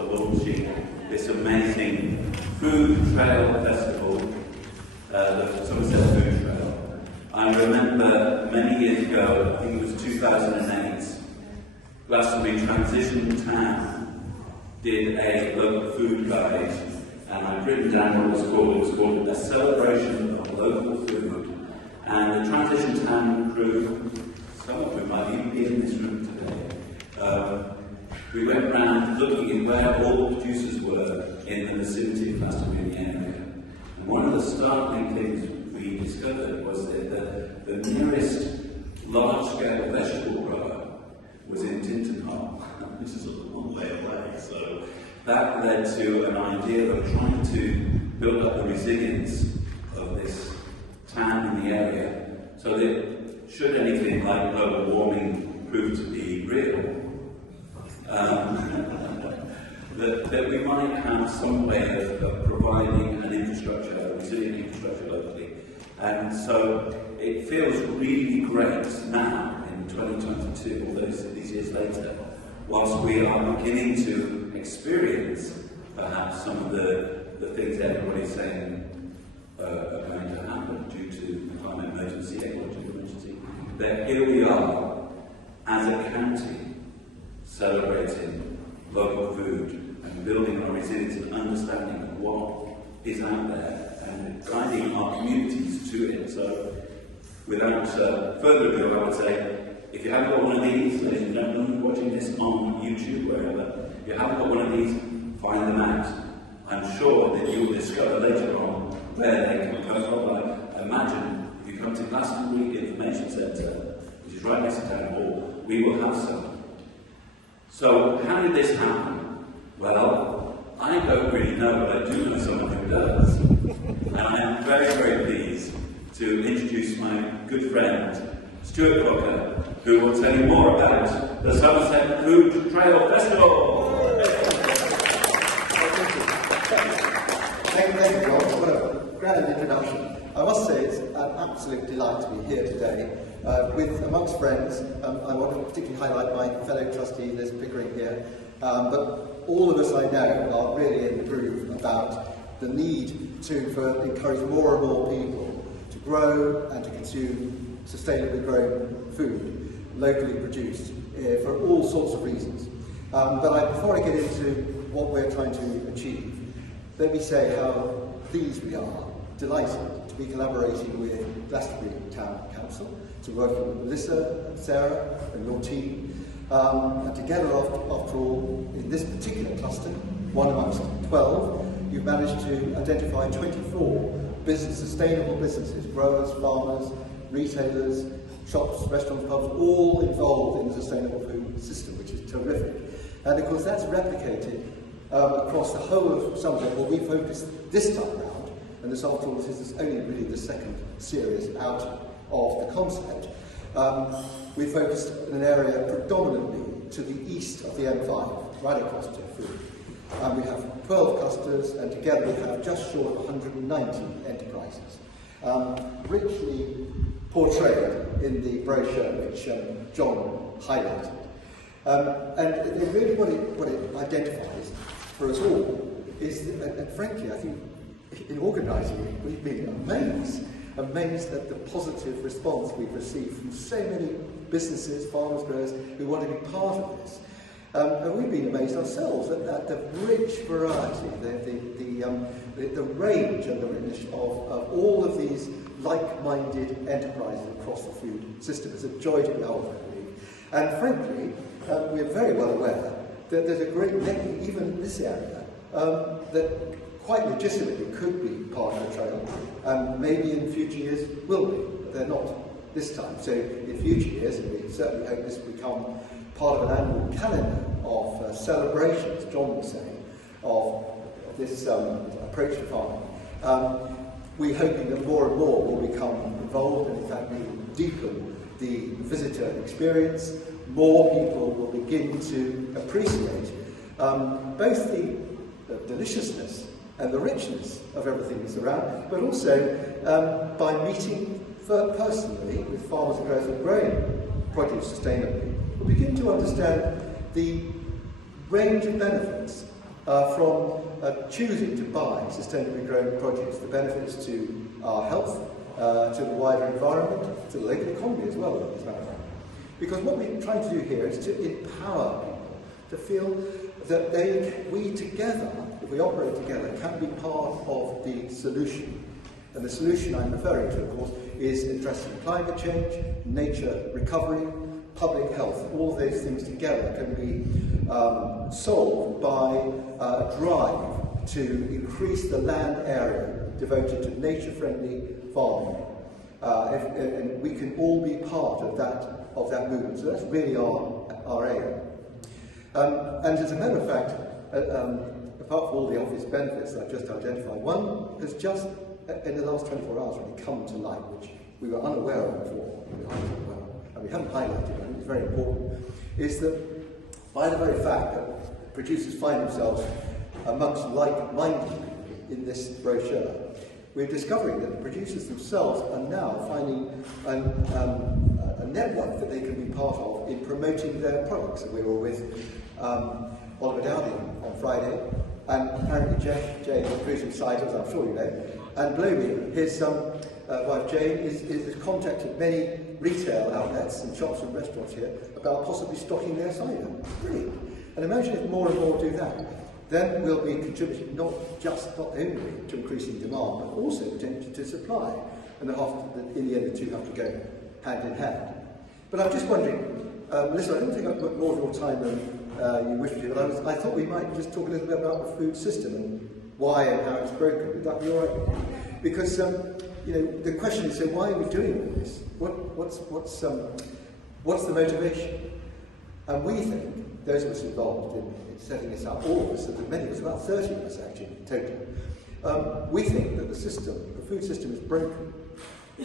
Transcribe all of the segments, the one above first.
for launching this amazing food trail festival, the Somerset Food Trail. I remember many years ago, I think it was 2008, Glastonbury Transition Town did a local food guide, and I've written down what it was called. It was called A Celebration of Local Food. And the Transition Town crew, some of them might even be in this room today, we went around looking at where all the producers were in the vicinity of Glastonbury area. And one of the startling things we discovered was that the nearest large-scale vegetable grower was in Tintenhall, which is a long way away. So that led to an idea of trying to build up the resilience of this town in the area, so that should anything like global warming prove to be real, that we might have some way of providing an infrastructure, a resilient infrastructure locally. And so it feels really great now in 2022, although these years later, whilst we are beginning to experience perhaps some of the things everybody's saying are going to happen due to the climate emergency, ecological emergency, that here we are as a county celebrating local food and building our resilience and understanding of what is out there and guiding our communities to it. So without further ado, I would say, if you haven't got one of these, ladies and gentlemen, watching this on YouTube, wherever, if you haven't got one of these, find them out. I'm sure that you'll discover later on where they can come from. Imagine if you come to Glastonbury Information Centre, which is right next to Town Hall, we will have some. So, how did this happen? Well, I don't really know, but I do know someone who does. And I am very, very pleased to introduce my good friend, Stewart Crocker, who will tell you more about the Somerset Food Trail Festival. Thank you, Jon. What a grand introduction. I must say it's an absolute delight to be here today with amongst friends. I want to particularly highlight my fellow trustee, Liz Pickering here, but all of us I know are really in the groove about the need to encourage more and more people to grow and to consume sustainably grown food, locally produced, for all sorts of reasons. But before I get into what we're trying to achieve, let me say how pleased we are, delighted to be collaborating with Glastonbury Town Council, to working with Melissa and Sarah and your team, and together, after all, in this particular cluster, one amongst 12, you've managed to identify 24 sustainable businesses, growers, farmers, retailers, shops, restaurants, pubs, all involved in the sustainable food system, which is terrific. And of course that's replicated across the whole of Somerset. Well, we focused this time round, and this after all this is only really the second series out of the concept. We focused in an area predominantly to the east of the M5, right across to food. We have 12 clusters, and together we have just short of 190 enterprises, richly portrayed in the brochure which Jon highlighted. And really what it identifies for us all is, and frankly I think in organising it we've been amazed at the positive response we've received from so many businesses, farmers, growers who want to be part of this. And we've been amazed ourselves at the rich variety, the range and the richness of all of these like-minded enterprises across the food system. It's a joy to be able to believe. And frankly, we're very well aware that there's a great many, even in this area, that quite legitimately could be part of the trail, and maybe in future years will be, but they're not this time. So in future years, and we certainly hope this will become part of an annual calendar of celebrations, Jon was saying, of this approach to farming. We're hoping that more and more will become involved, and in fact we will deepen the visitor experience. More people will begin to appreciate both the deliciousness and the richness of everything that's around, but also by meeting personally with farmers and growers and growing produce sustainably, we'll begin to understand the range of benefits from choosing to buy sustainably grown produce, the benefits to our health, to the wider environment, to the local economy as well, as a matter of fact. Because what we're trying to do here is to empower people to feel that we together, if we operate together, can be part of the solution. And the solution I'm referring to, of course, is addressing climate change, nature recovery, public health. All of those things together can be solved by a drive to increase the land area devoted to nature-friendly farming. And we can all be part of that movement. So that's really our aim. And as a matter of fact, apart from all the obvious benefits that I've just identified, one has just, in the last 24 hours, really come to light, which we were unaware of before, and we haven't highlighted, but I think it's very important, is that by the very fact that producers find themselves amongst like-minded people in this brochure, we're discovering that the producers themselves are now finding a network that they can be part of in promoting their products. And we were with Oliver Dowdy on Friday, and apparently Jane is producing ciders, I'm sure you know, and Bloby, his wife Jane, has contacted many retail outlets and shops and restaurants here about possibly stocking their cider. Brilliant. And imagine if more and more do that. Then we'll be contributing not only to increasing demand, but also potentially to supply. And in the end, the two have to go hand in hand. But I'm just wondering, Melissa, I don't think I've got more of your time than you wish to, but I thought we might just talk a little bit about the food system and why and how it's broken. Would that be all right? Because the question is, so why are we doing all this? What's the motivation? And we think, those of us involved in setting this up, all of us, many of us, about 30 of us actually in total, we think that the food system is broken,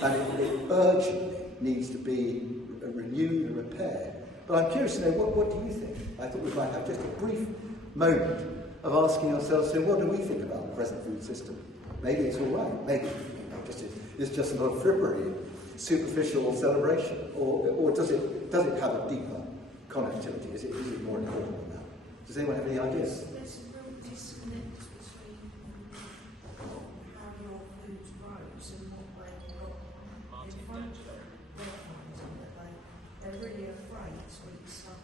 and it urgently needs to be renewed and repaired. But I'm curious to know, what do you think? I thought we might have just a brief moment of asking ourselves, so what do we think about the present food system? Maybe it's all right, maybe it's just a lot of frippery, superficial celebration, or does it have a deeper connectivity? Is it more important than that? Does anyone have any ideas? There's a real disconnect between how your food grows and what they've got in front of them. They're really afraid to eat stuff.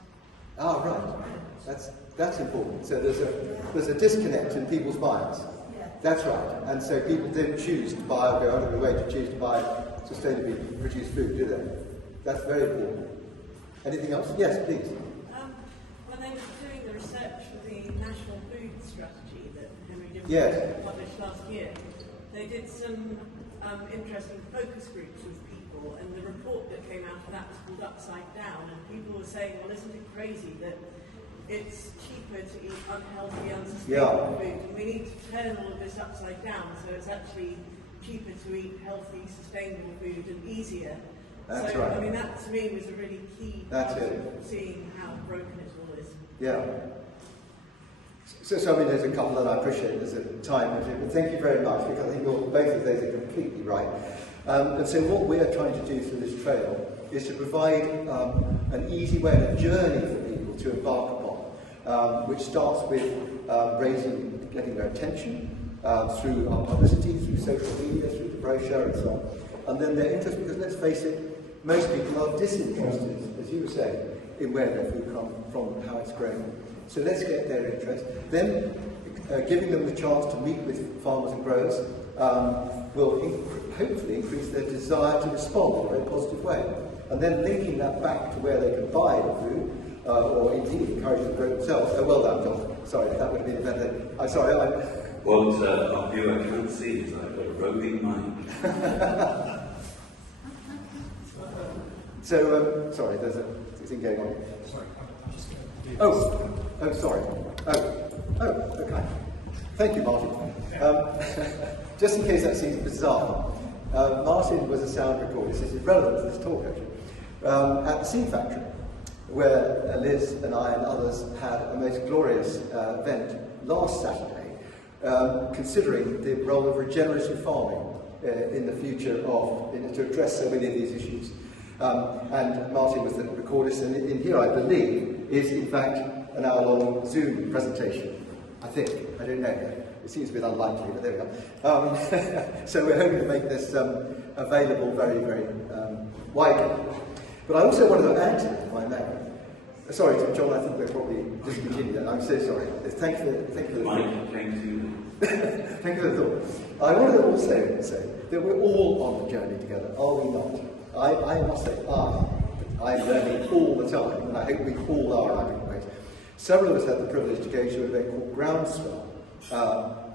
Ah, right. That's important. So there's a disconnect in people's minds. Yeah. That's right. And so people don't choose to buy or go out of their way to choose to buy sustainably produced food, do they? That's very important. Anything else? Yes, please. When they were doing the research for the National Food Strategy that Henry Yes. published last year, they did some interesting focus groups with people, and the report that came out of that was called Upside Down, and people were saying, well, isn't it crazy that it's cheaper to eat unhealthy, unsustainable food, and we need to turn all of this upside down so it's actually cheaper to eat healthy, sustainable food and easier. That's so, right. I mean, that to me was a really key That's part it. of seeing how broken it all is. Yeah. So I mean, there's a couple that I appreciate. There's a time, but thank you very much, because I think both of those are completely right. And so what we're trying to do through this trail is to provide an easy way, a journey for people to embark upon, which starts with getting their attention through our publicity, through social media, through the brochure and so on. And then their interest, because let's face it, most people are disinterested, as you were saying, in where their food comes from and how it's grown. So let's get their interest. Then giving them the chance to meet with farmers and growers will hopefully increase their desire to respond in a very positive way. And then linking that back to where they can buy the food, or indeed encourage them to grow themselves. Oh, well done, John. Sorry, that would have been a better... I'm sorry, What our viewer can't see is I've got a roving mind. So, sorry, there's a thing going on. Oh, sorry. Okay. Thank you, Martin. Just in case that seems bizarre, Martin was a sound recorder. This is relevant to this talk, actually. At the Seed Factory, where Liz and I and others had a most glorious event last Saturday, considering the role of regenerative farming in the future to address so many of these issues. And Martin was the recordist, and in here, I believe, is in fact an hour-long Zoom presentation I think. I don't know. It seems a bit unlikely, but there we go. So we're hoping to make this available very, very widely. But I also wanted to add to it, if I may. Sorry, John, I think we'll probably discontinue that. I'm so sorry. Thank you for the thought. Thank you for the thought. I wanted to also say that we're all on the journey together, are we not? I must say, I'm learning all the time, and I hope we all are in ways. Several of us had the privilege to go to an event called Groundswell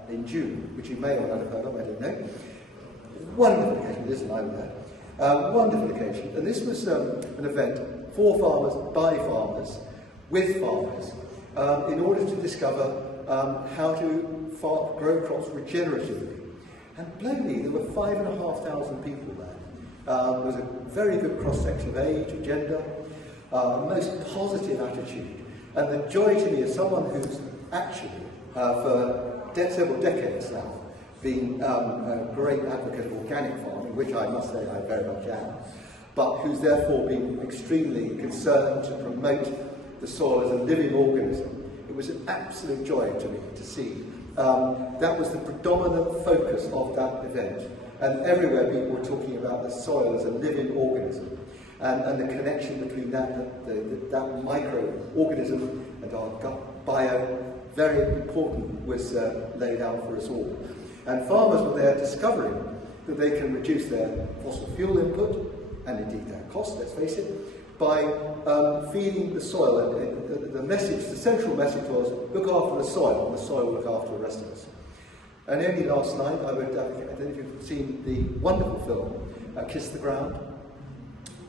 in June, which you may or not have heard of, I don't know. Wonderful occasion, isn't it? Wonderful occasion. And this was an event for farmers, by farmers, with farmers, in order to discover how to grow crops regeneratively. And blow me, there were 5,500 people there. There was a very good cross-section of age, of gender, most positive attitude. And the joy to me is someone who's actually, for several decades now, been a great advocate of organic farming, which I must say I very much am, but who's therefore been extremely concerned to promote the soil as a living organism. It was an absolute joy to me to see. That was the predominant focus of that event. And everywhere people were talking about the soil as a living organism and the connection between that microorganism and our gut bio, very important, was laid out for us all. And farmers were there discovering that they can reduce their fossil fuel input, and indeed their cost, let's face it, by feeding the soil. And the message, the central message was, look after the soil, and the soil will look after the rest of us. And only last night, I don't know if you've seen the wonderful film, Kiss the Ground.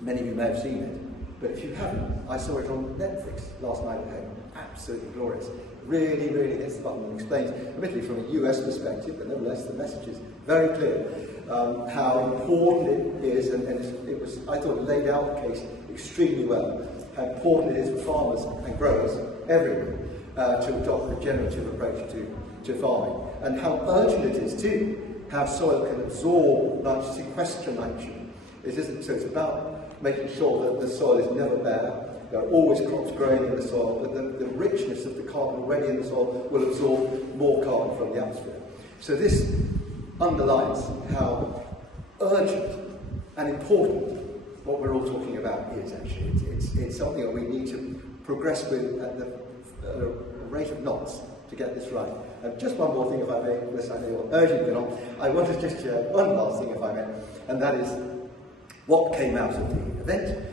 Many of you may have seen it, but if you haven't, I saw it on Netflix last night at home. Absolutely glorious. Really, really hits the button and explains, admittedly from a US perspective, but nevertheless the message is very clear, how important it is, and it was, I thought, laid out the case extremely well, how important it is for farmers and growers everywhere to adopt a regenerative approach to farming, and how urgent it is too, how soil can absorb, sequester nitrogen. So it's about making sure that the soil is never bare. There are always crops growing in the soil, but the richness of the carbon already in the soil will absorb more carbon from the atmosphere. So this underlines how urgent and important what we're all talking about is, actually. It's something that we need to progress with at a rate of knots to get this right. Just one more thing, if I may, unless I know you're urging me on. I want to just share one last thing, if I may, and that is what came out of the event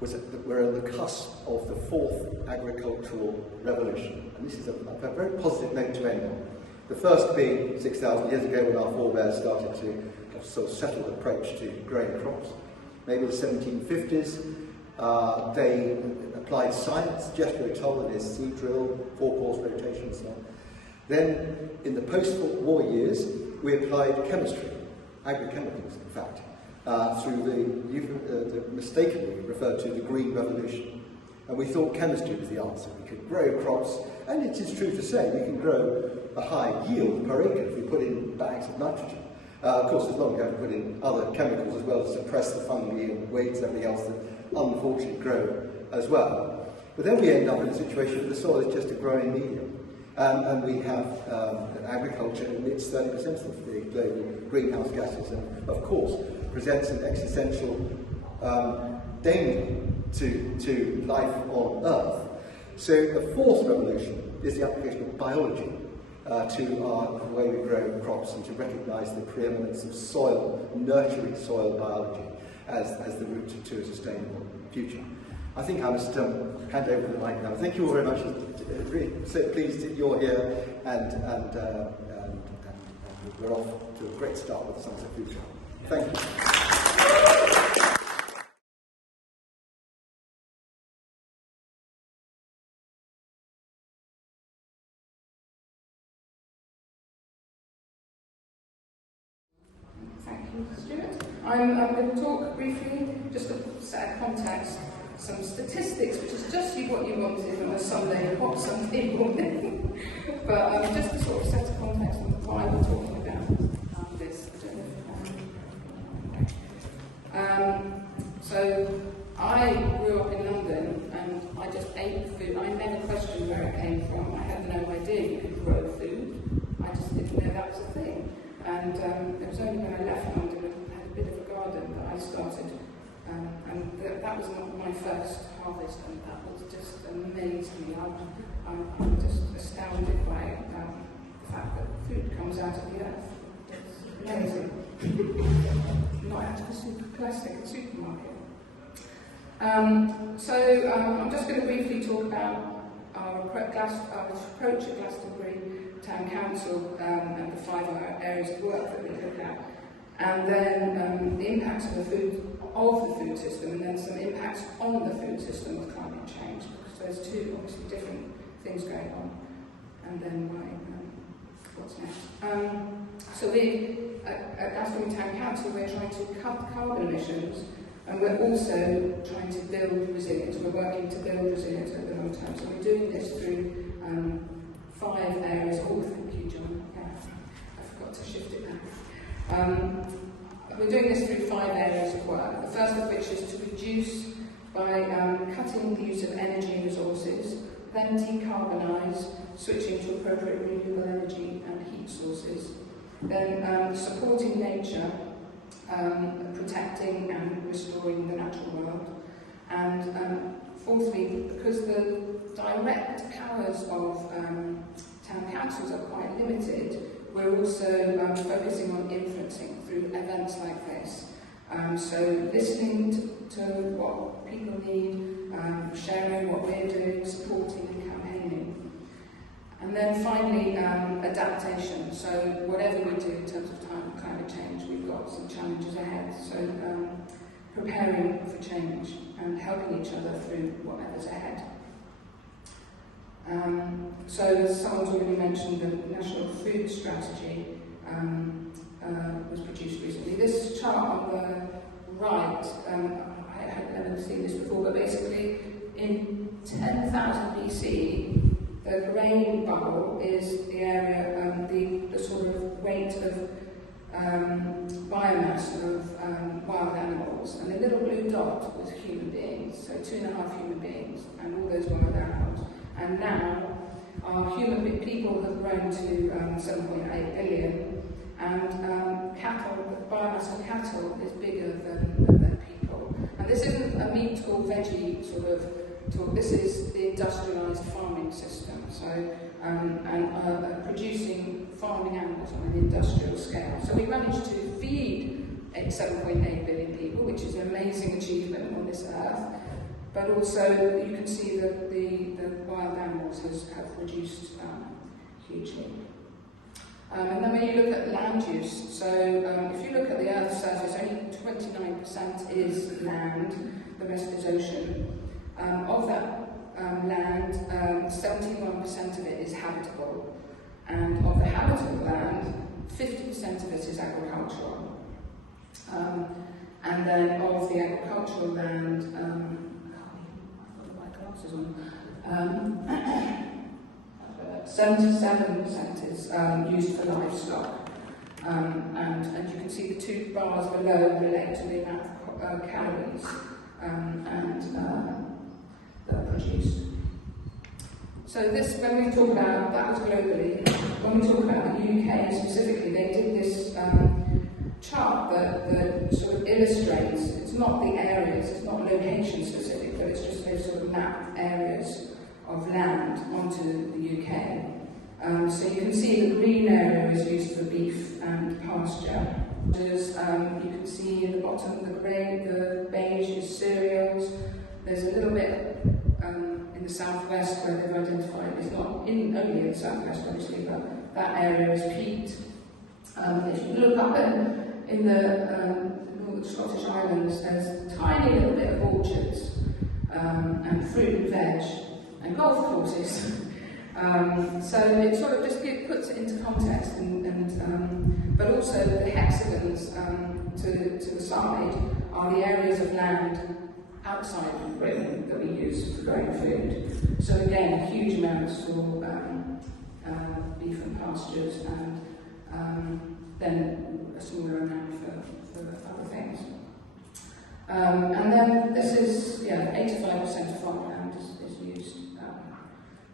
was that we're on the cusp of the fourth agricultural revolution. And this is a very positive note to end on. The first being 6,000 years ago when our forebears started to have a sort of settled approach to growing crops. Maybe the 1750s, they applied science, just what we're told in his seed drill, 4-course rotation and so on. Then, in the post-war years, we applied chemistry, agrochemicals in fact, through the mistakenly referred to the Green Revolution. And we thought chemistry was the answer. We could grow crops, and it is true to say we can grow a high yield per acre if we put in bags of nitrogen. Of course, as long as we haven't put in other chemicals as well to suppress the fungi and weeds and everything else that unfortunately grow as well. But then we end up in a situation where the soil is just a growing medium. And we have agriculture emits 30% of the global greenhouse gases, and of course presents an existential danger to life on Earth. So the fourth revolution is the application of biology to the way we grow crops, and to recognise the preeminence of soil, nurturing soil biology as the route to a sustainable future. I think I must hand over the mic now. Thank you all very much. Really so pleased that you're here, and we're off to a great start with the Somerset Future. Thank you. Thank you, Stewart. I'm going to talk briefly, just to set a context, some statistics, which is just what you wanted on a Sunday, hot Sunday morning. But just to sort of set a context on why we're talking about this. So I grew up in London, and I just ate food. I never questioned where it came from. I had no idea you could grow food. I just didn't know that was a thing. And it was only when I left London and had a bit of a garden that I started. That was my first harvest, and that was just amazed me. I'm just astounded by the fact that food comes out of the earth. It's amazing. Not out of a plastic supermarket. I'm just going to briefly talk about our approach at Glastonbury Town Council and the 5 areas of work that we look at, and then the impacts of the food system, and then some impacts on the food system of climate change, because there's two obviously different things going on, and then what's next. So at Glastonbury Town Council, we're trying to cut carbon emissions, and we're also trying to build resilience. We're working to build resilience over the long term. So we're doing this through 5 areas. Oh, thank you, John. Yeah, I forgot to shift it now. We're doing this through 5 areas of work. The first of which is to reduce by cutting the use of energy and resources, then decarbonise, switching to appropriate renewable energy and heat sources, then supporting nature, protecting and restoring the natural world, and fourthly, because the direct powers of town councils are quite limited, we're also focusing on influencing through events like this. So listening to what people need, sharing what we're doing, supporting and campaigning. And then finally, adaptation. So whatever we do in terms of climate change, we've got some challenges ahead. So preparing for change and helping each other through whatever's ahead. So someone's already mentioned the National Food Strategy was produced recently. This chart on the right, I had never seen this before, but basically in 10,000 BC, the grey bubble is the area, the sort of weight of biomass of wild animals, and the little blue dot was human beings, so 2.5 human beings, and all those wild animals. And now our people have grown to 7.8 billion, and cattle, the biomass of cattle is bigger than people. And this isn't a meat or veggie sort of talk, this is the industrialized farming system, so producing farming animals on an industrial scale. So we managed to feed 7.8 billion people, which is an amazing achievement on this earth. But also, you can see that the wild animals have reduced hugely. And then when you look at land use, so if you look at the Earth's surface, only 29% is land, the rest is ocean. Of that land, 71% of it is habitable, and of the habitable land, 50% of it is agricultural. And then of the agricultural land, 77% is used for livestock, and you can see the 2 bars below relate to the amount of calories that are produced. So this, when we talk about, that was globally, when we talk about the UK specifically, they did this chart that sort of illustrates, it's not the areas, it's not location specific, but it's just those sort of map areas of land onto the UK. So you can see the green area is used for beef and pasture. You can see in the bottom the beige is cereals. There's a little bit in the southwest where they've identified, it's not only in the southwest obviously, but that area is peat. If you look up in the Northern Scottish Islands, there's a tiny little bit of orchards and fruit and veg and golf courses. So it sort of just puts it into context, but also the hexagons to the side are the areas of land outside of Britain that we use for growing food. So again, huge amounts for beef and pastures, and then a smaller amount for other things. And then this is, 85% of farmland is used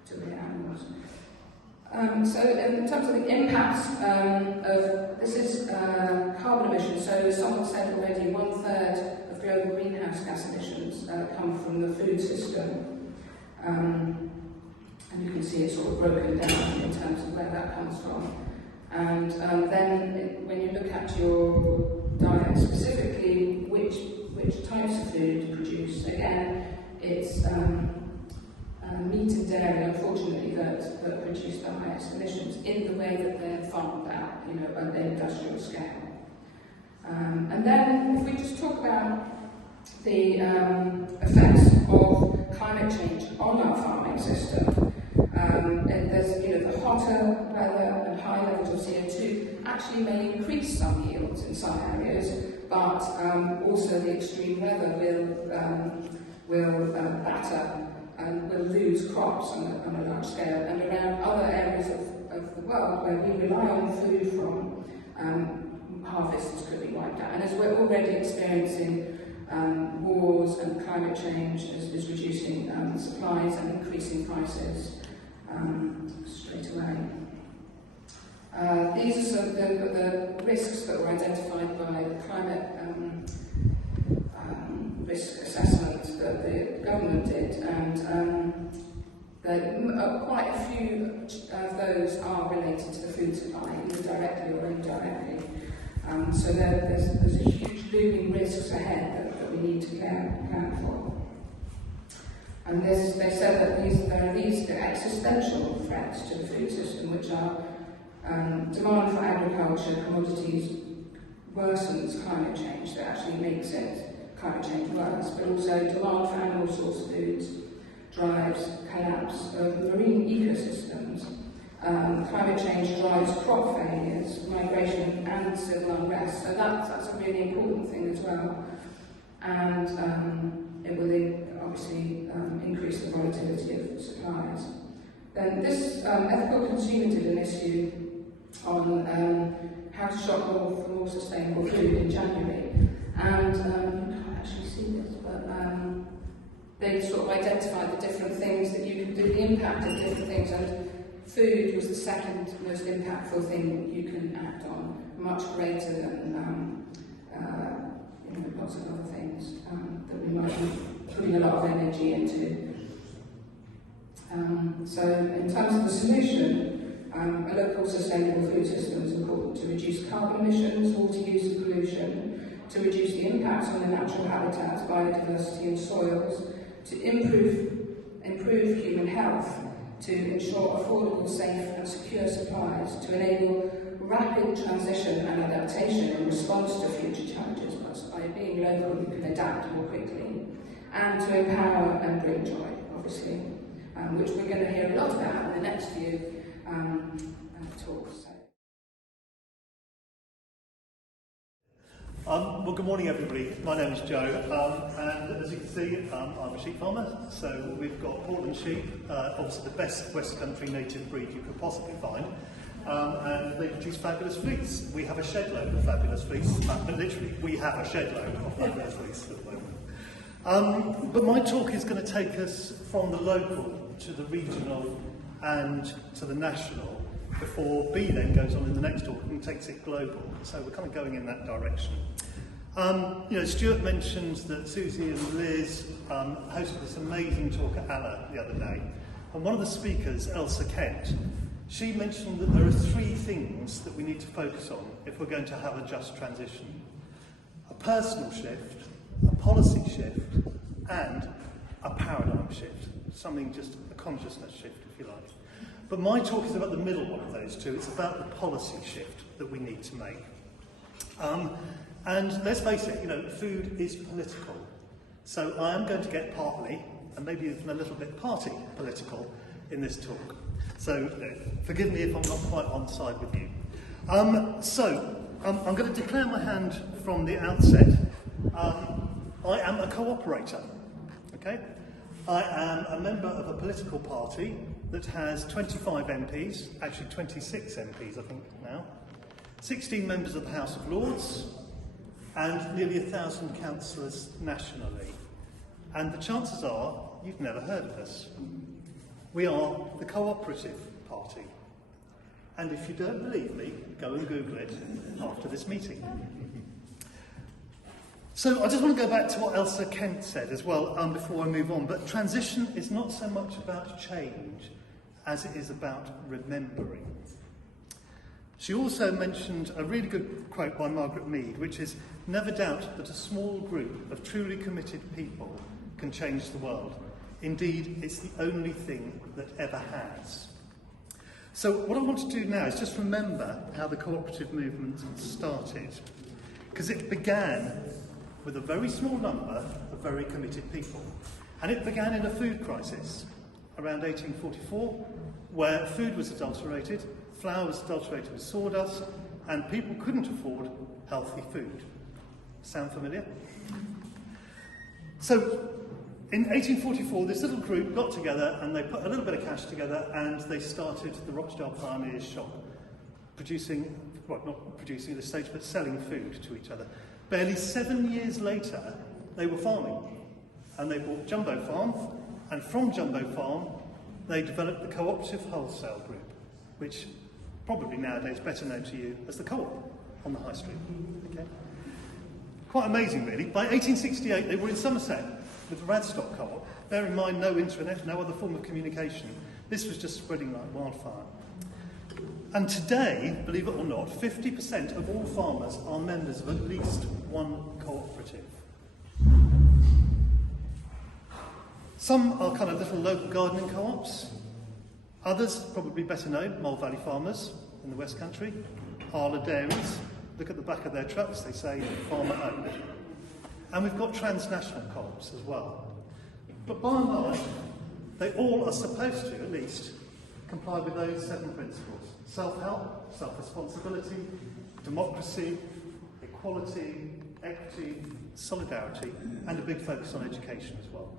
to rear animals. So in terms of the impacts of this is carbon emissions. So someone said already 1/3 of global greenhouse gas emissions come from the food system. And you can see it's sort of broken down in terms of where that comes from. And then when you look at your diet specifically, which types of food you produce, again, it's meat and dairy, unfortunately, that produce the highest emissions in the way that they're farmed out, you know, at the industrial scale. And then if we just talk about the effects of climate change on our farming system, and there's, you know, the hotter weather and high levels of CO2 actually may increase some yields in some areas, but also the extreme weather will batter and will lose crops on a large scale. And around other areas of the world where we rely on food from, harvests could be wiped out. And as we're already experiencing, wars and climate change is reducing supplies and increasing prices straight away. These are some of the risks that were identified by the climate risk assessment that the government did, and quite a few of those are related to the food supply, either directly or indirectly. So there's a huge looming risks ahead that we need to plan for. And they said that there are these existential threats to the food system, which are demand for agriculture commodities worsens climate change, that actually makes climate change worse, but also demand for animal source foods drives collapse of marine ecosystems. Climate change drives crop failures, migration and civil unrest, so that's a really important thing as well. And it will obviously increase the volatility of supplies. Then this Ethical Consumer did an issue on how to shop for more sustainable food in January, and you can't actually see this, but they sort of identified the different things that you can do, the impact of different things, and food was the second most impactful thing that you can act on, much greater than you know, lots of other things that we might be putting a lot of energy into. So in terms of the solution, a local sustainable food system is important to reduce carbon emissions, water use and pollution, to reduce the impacts on the natural habitats, biodiversity and soils, to improve human health, to ensure affordable, safe and secure supplies, to enable rapid transition and adaptation in response to future challenges. By being local, you can adapt more quickly, and to empower and bring joy, obviously, which we're going to hear a lot about in the next few talks. Well, good morning, everybody. My name is Joe, and as you can see, I'm a sheep farmer. So we've got Portland sheep, obviously the best West Country native breed you could possibly find. And they produce fabulous fleece. We have a shed load of fabulous fleece. Literally, we have a shed load of fabulous fleece at the moment. But my talk is going to take us from the local to the regional and to the national, before B then goes on in the next talk and takes it global. So we're kind of going in that direction. You know, Stewart mentioned that Susie and Liz hosted this amazing talk at ALA the other day. And one of the speakers, Elsa Kent, she mentioned that there are three things that we need to focus on if we're going to have a just transition. A personal shift, a policy shift, and a paradigm shift. Something just a consciousness shift, if you like. But my talk is about the middle one of those two. It's about the policy shift that we need to make. And let's face it, you know, food is political. So I am going to get partly, and maybe even a little bit party political in this talk. So forgive me if I'm not quite on side with you. I'm going to declare my hand from the outset. I am a cooperator. Okay? I am a member of a political party that has 25 MPs, actually 26 MPs I think now, 16 members of the House of Lords, and nearly 1,000 councillors nationally. And the chances are you've never heard of us. We are the Cooperative Party. And if you don't believe me, go and Google it after this meeting. So I just want to go back to what Elsa Kent said as well before I move on. But transition is not so much about change as it is about remembering. She also mentioned a really good quote by Margaret Mead, which is, "Never doubt that a small group of truly committed people can change the world. Indeed, it's the only thing that ever has." So what I want to do now is just remember how the cooperative movement started. Because it began with a very small number of very committed people. And it began in a food crisis around 1844, where food was adulterated, flour was adulterated with sawdust, and people couldn't afford healthy food. Sound familiar? So, in 1844, this little group got together and they put a little bit of cash together and they started the Rochdale Pioneers shop, producing, well, not producing at this stage, but selling food to each other. Barely 7 years later, they were farming, and they bought Jumbo Farm, and from Jumbo Farm, they developed the Cooperative Wholesale Group, which probably nowadays better known to you as the Co-op on the High Street. Okay? Quite amazing, really. By 1868, they were in Somerset with the Radstock Co-op. Bear in mind, no internet, no other form of communication. This was just spreading like wildfire. And today, believe it or not, 50% of all farmers are members of at least one cooperative. Some are kind of little local gardening co-ops. Others, probably better known, Mole Valley Farmers in the West Country, Harlow Dairies. Look at the back of their trucks, they say farmer owned. And we've got transnational co-ops as well. But by and large, they all are supposed to, at least, comply with those 7 principles. Self-help, self-responsibility, democracy, equality, equity, solidarity, and a big focus on education as well.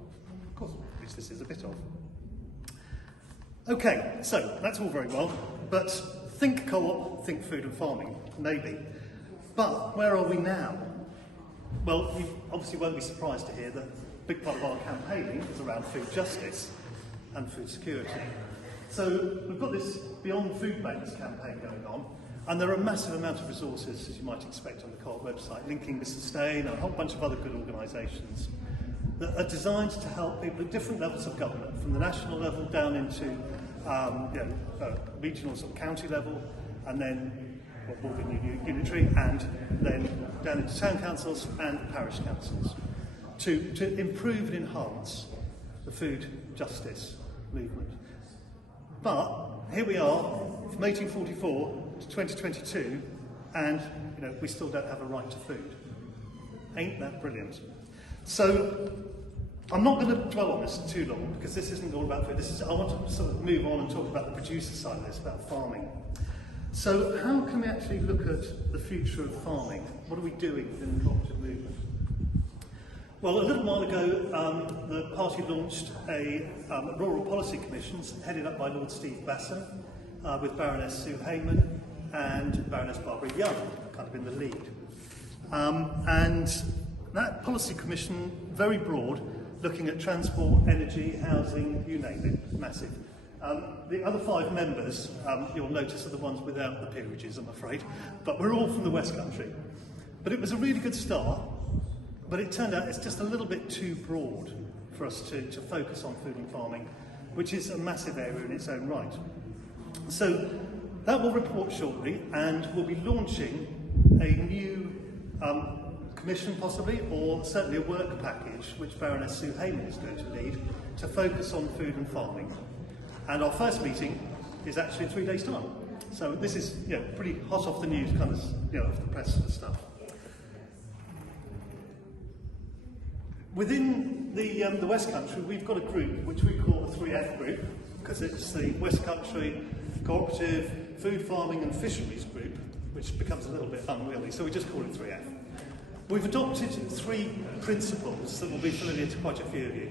Of course, which this is a bit of. Okay, so that's all very well, but think co-op, think food and farming, maybe. But where are we now? Well, you obviously won't be surprised to hear that a big part of our campaigning is around food justice and food security. So we've got this Beyond Food Banks campaign going on, and there are a massive amount of resources, as you might expect, on the Co-op website, linking with Sustain and a whole bunch of other good organisations that are designed to help people at different levels of government, from the national level down into regional sort of county level, and then unitary, and then down into town councils and parish councils, to improve and enhance the food justice movement. But here we are, from 1844 to 2022, and we still don't have a right to food. Ain't that brilliant? So I'm not going to dwell on this too long, because this isn't all about food. I want to sort of move on and talk about the producer side of this, about farming. So how can we actually look at the future of farming? What are we doing within the cooperative movement? Well, a little while ago, the party launched a Rural Policy Commission headed up by Lord Steve Basson, with Baroness Sue Hayman and Baroness Barbara Young kind of in the lead. And that policy commission, very broad, looking at transport, energy, housing, you name it, massive. The other 5 members, you'll notice, are the ones without the peerages, I'm afraid, but we're all from the West Country. But it was a really good start. But it turned out it's just a little bit too broad for us to focus on food and farming, which is a massive area in its own right. So that will report shortly, and we'll be launching a new commission possibly, or certainly a work package, which Baroness Sue Hayman is going to lead, to focus on food and farming. And our first meeting is actually in 3 days' time. So this is pretty hot off the news, kind of off the press sort of stuff. Within the West Country, we've got a group which we call the 3F group, because it's the West Country Cooperative Food Farming and Fisheries Group, which becomes a little bit unwieldy, so we just call it 3F. We've adopted 3 principles that will be familiar to quite a few of you.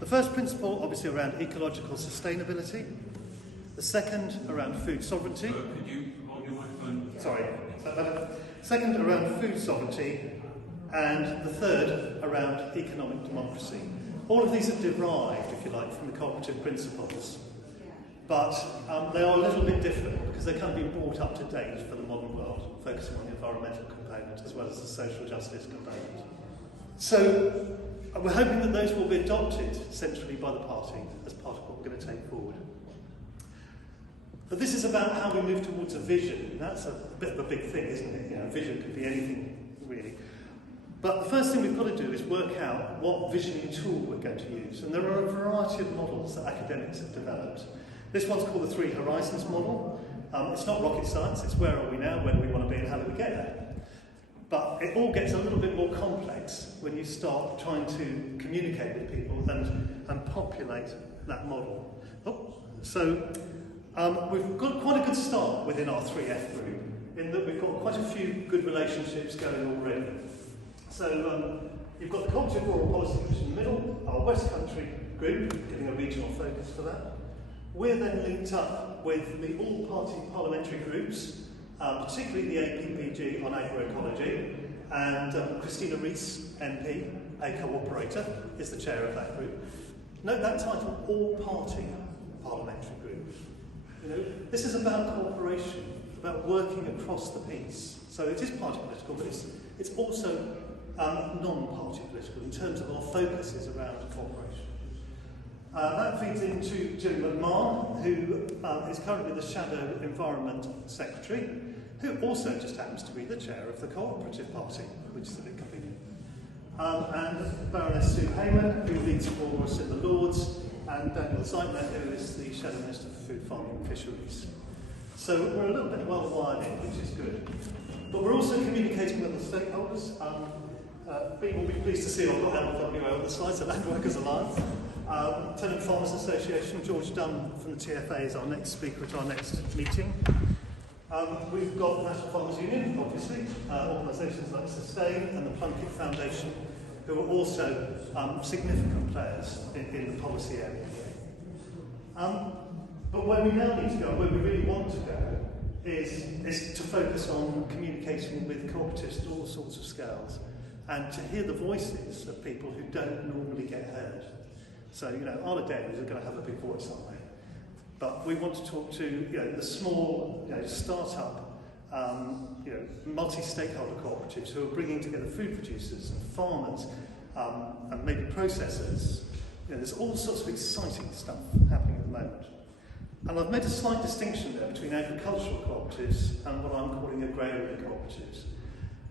The first principle, obviously, around ecological sustainability. The second, around food sovereignty. Could you hold your microphone? Sorry. Second, around food sovereignty. And the third, around economic democracy. All of these are derived, if you like, from the cooperative principles. but they are a little bit different because they can't be brought up to date for the modern world, focusing on the environmental component as well as the social justice component. So we're hoping that those will be adopted centrally by the party as part of what we're going to take forward. But this is about how we move towards a vision. That's a bit of a big thing, isn't it? You know, vision could be anything, really. But the first thing we've got to do is work out what visioning tool we're going to use. And there are a variety of models that academics have developed. This one's called the 3 Horizons model. It's not rocket science, it's where are we now, where do we want to be, and how do we get there? But it all gets a little bit more complex when you start trying to communicate with people and populate that model. We've got quite a good start within our 3F group, in that we've got quite a few good relationships going already. So you've got the cooperative rural policy, which is in the middle, our West Country group, giving a regional focus for that. We're then linked up with the all-party parliamentary groups, particularly the APPG on agroecology, and Christina Rees, MP, a co-operator, is the chair of that group. Note that title, all-party parliamentary group. You know, this is about cooperation, about working across the piece. So it is party political, but it's also non-party political in terms of our focuses around cooperation. That feeds into Jim McMahon, who is currently the Shadow Environment Secretary, who also just happens to be the chair of the Cooperative Party, which is a bit convenient. And Baroness Sue Hayman, who leads for us in the Lords, and Daniel Zeitler, who is the Shadow Minister for Food, Farming and Fisheries. So we're a little bit well wired in, which is good. But we're also communicating with the stakeholders. People will be pleased to see I've got LWA on the slide, so Landworkers Alliance. Tenant Farmers Association, George Dunn from the TFA is our next speaker at our next meeting. We've got the National Farmers Union, obviously, organisations like Sustain and the Plunkett Foundation, who are also significant players in the policy area. But where we now need to go, where we really want to go, is to focus on communicating with cooperatives at all sorts of scales, and to hear the voices of people who don't normally get heard. So, you know, Arla Dairies are going to have a big voice, aren't they? But we want to talk to, you know, the small, you know, start-up, you know, multi-stakeholder cooperatives who are bringing together food producers and farmers and maybe processors. You know, there's all sorts of exciting stuff happening at the moment. And I've made a slight distinction there between agricultural cooperatives and what I'm calling agrarian cooperatives.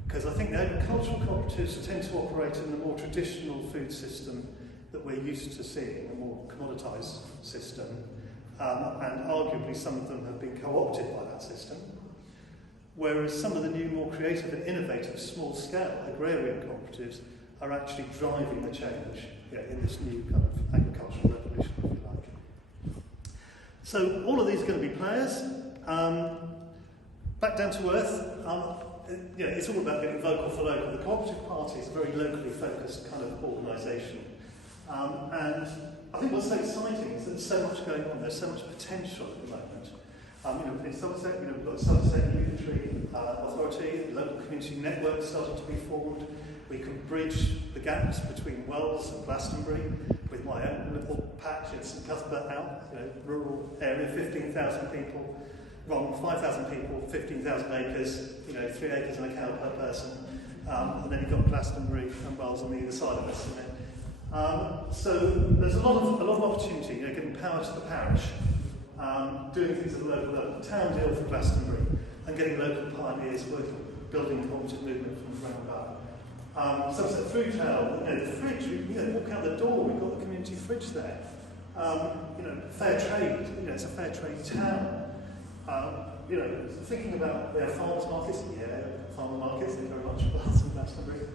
Because I think the agricultural cooperatives tend to operate in the more traditional food system that we're used to seeing, a more commoditised system, and arguably some of them have been co-opted by that system. Whereas some of the new, more creative and innovative small-scale agrarian cooperatives are actually driving the change in this new kind of agricultural revolution, if you like. So all of these are going to be players. Back down to earth, it's all about getting vocal for local. The Cooperative Party is a very locally focused kind of organisation. And I think what's so exciting is that there's so much going on, there's so much potential at the moment. In Somerset, we've got the Somerset Unitary Authority, local community networks starting to be formed. We can bridge the gaps between Wells and Glastonbury with my own little patch in Cuthbert Out, rural area, 15,000 people, 5,000 people, 15,000 acres, 3 acres and a cow per person. And then you've got Glastonbury and Wells on the either side of us. So there's a lot of opportunity, getting power to the parish, doing things at the local level, the town deal for Glastonbury, and getting local pioneers working, building a cooperative movement from the ground up. Somerset Food Trail, the fridge, walk out the door, we've got the community fridge there. Fair trade, it's a fair trade town. Thinking about their farmers markets, farmer markets, thank you very much for that in Glastonbury.